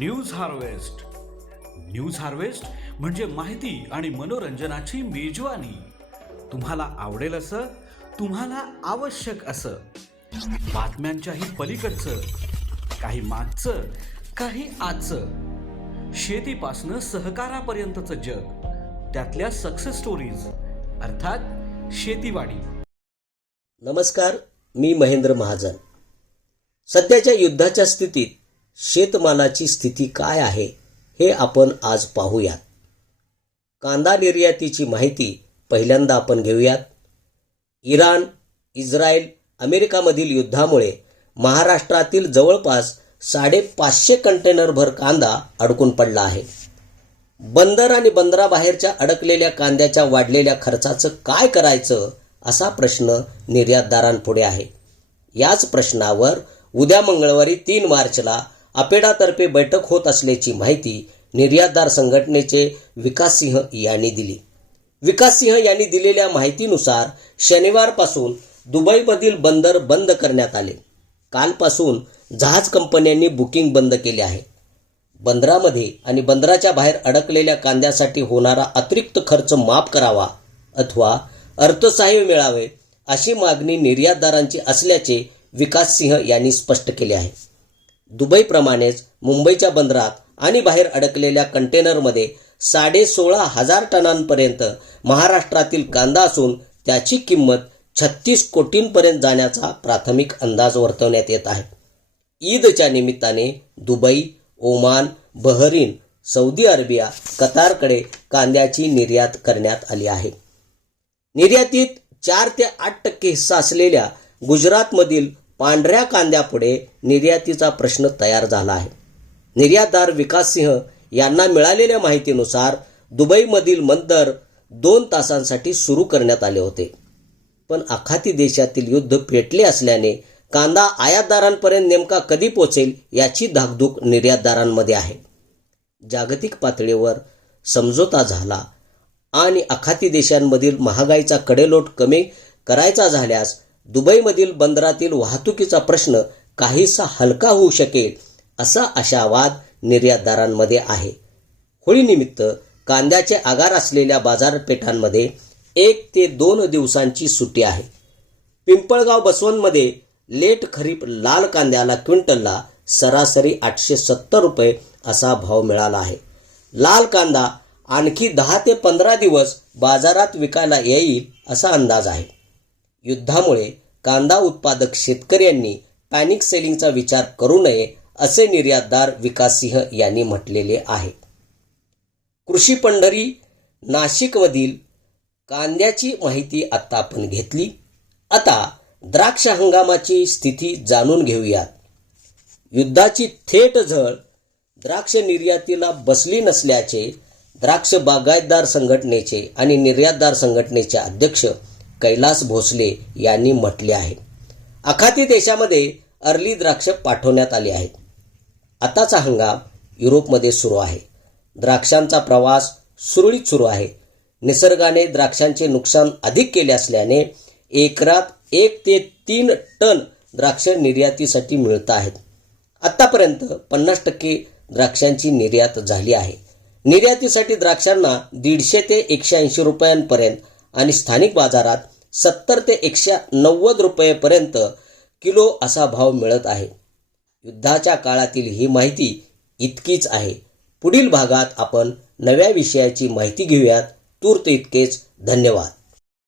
News harvest. News harvest म्हणजे माहिती आणि मनोरंजनाची मेजवानी. तुम्हाला आवडेल असं, तुम्हाला आवश्यक असं, बातम्यांच्याही पलीकडचं, काही मागचं, काही आजचं, शेतीपासनं सहकारापर्यंतचं जग, त्यातल्या सक्सेस स्टोरीज, अर्थात शेतीवाडी. नमस्कार, मी महेंद्र महाजन. सध्याच्या युद्धाच्या स्थितीत शेतमालाची स्थिती काय आहे हे आपण आज पाहूयात. कांदा निर्यातीची माहिती पहिल्यांदा आपण घेऊयात. इराण, इस्रायल, अमेरिकामधील युद्धामुळे महाराष्ट्रातील जवळपास 550 कंटेनरभर कांदा अडकून पडला आहे. बंदर आणि बंदराबाहेरच्या अडकलेल्या कांद्याच्या वाढलेल्या खर्चाचं काय करायचं असा प्रश्न निर्यातदारांपुढे आहे. याच प्रश्नावर उद्या मंगळवारी 3 मार्चला अपेडातर्फे बैठक होत असल्याची माहिती निर्यातदार संघटनेचे विकास सिंह यांनी दिली. विकास सिंह यांनी दिलेल्या माहितीनुसार शनिवारपासून दुबईमधील बंदर बंद करण्यात आले. कालपासून जहाज कंपन्यांनी बुकिंग बंद केले आहे. बंदरामध्ये आणि बंदराच्या बाहेर अडकलेल्या कांद्यासाठी होणारा अतिरिक्त खर्च माफ करावा अथवा अर्थसहाय्य मिळावे अशी मागणी निर्यातदारांची असल्याचे विकास सिंह यांनी स्पष्ट केले आहे. दुबईप्रमाणेच मुंबईच्या बंदरात आणि बाहेर अडकलेल्या कंटेनरमध्ये 16,500 टनांपर्यंत महाराष्ट्रातील कांदा असून त्याची किंमत 36 कोटींपर्यंत जाण्याचा प्राथमिक अंदाज वर्तवण्यात येत आहे. ईदच्या निमित्ताने Dubai, Oman, Bahrain, Saudi Arabia, कतारकडे कांद्याची निर्यात करण्यात आली आहे. निर्यातीत 4 ते 8% हिस्सा असलेल्या गुजरातमधील पांढऱ्या कांद्यापुढे निर्यातीचा प्रश्न तयार झाला आहे. निर्यातदार विकास सिंह यांना मिळालेल्या माहितीनुसार दुबईमधील बंदर 2 तासांसाठी सुरू करण्यात आले होते. पण आखाती देशातील युद्ध पेटले असल्याने कांदा आयातदारांपर्यंत नेमका कधी पोचेल याची धाकधूक निर्यातदारांमध्ये आहे. जागतिक पातळीवर समझोता झाला आणि आखाती देशांमधील महागाईचा कडेलोट कमी करायचा झाल्यास दुबईमधील बंदरातील वाहतुकीचा प्रश्न काहीसा हलका होऊ शकेल असा आशावाद निर्यातदारांमध्ये आहे. होळीनिमित्त कांद्याचे आगार असलेल्या बाजारपेठांमध्ये 1 ते 2 दिवसांची सुट्टी आहे. पिंपळगाव बसवनमध्ये लेट खरीप लाल कांद्याला क्विंटलला सरासरी 870 रुपये असा भाव मिळाला आहे. लाल कांदा आणखी 10 ते 15 दिवस बाजारात विकायला येईल असा अंदाज आहे. युद्धामुळे कांदा उत्पादक शेतकऱ्यांनी पॅनिक सेलिंगचा विचार करू नये असे निर्यातदार विकास सिंह यांनी म्हटलेले आहे. कृषी पंढरी नाशिकमधील कांद्याची माहिती आता आपण घेतली. आता द्राक्ष हंगामाची स्थिती जाणून घेऊयात. युद्धाची थेट झळ द्राक्ष निर्यातीला बसली नसल्याचे द्राक्ष बागायतदार संघटनेचे आणि निर्यातदार संघटनेचे अध्यक्ष कैलास भोसले यांनी म्हटले आहे. आखाती देशामध्ये अर्ली द्राक्ष पाठवण्यात आली आहेत. आताचा हंगाम युरोपमध्ये सुरू आहे. द्राक्षांचा प्रवास सुरळीत सुरू आहे. निसर्गाने द्राक्षांचे नुकसान अधिक केले असल्याने एकरात 1 ते 3 टन द्राक्ष निर्यातीसाठी मिळत आहेत. आतापर्यंत 50% द्राक्षांची निर्यात झाली आहे. निर्यातीसाठी द्राक्षांना 150 ते 180 रुपयांपर्यंत आणि स्थानिक बाजारात 70 ते 190 रुपयेपर्यंत किलो असा भाव मिळत आहे. युद्धाच्या काळातील ही माहिती इतकीच आहे. पुढील भागात आपण नव्या विषयाची माहिती घेऊयात. तूर्त इतकेच. धन्यवाद.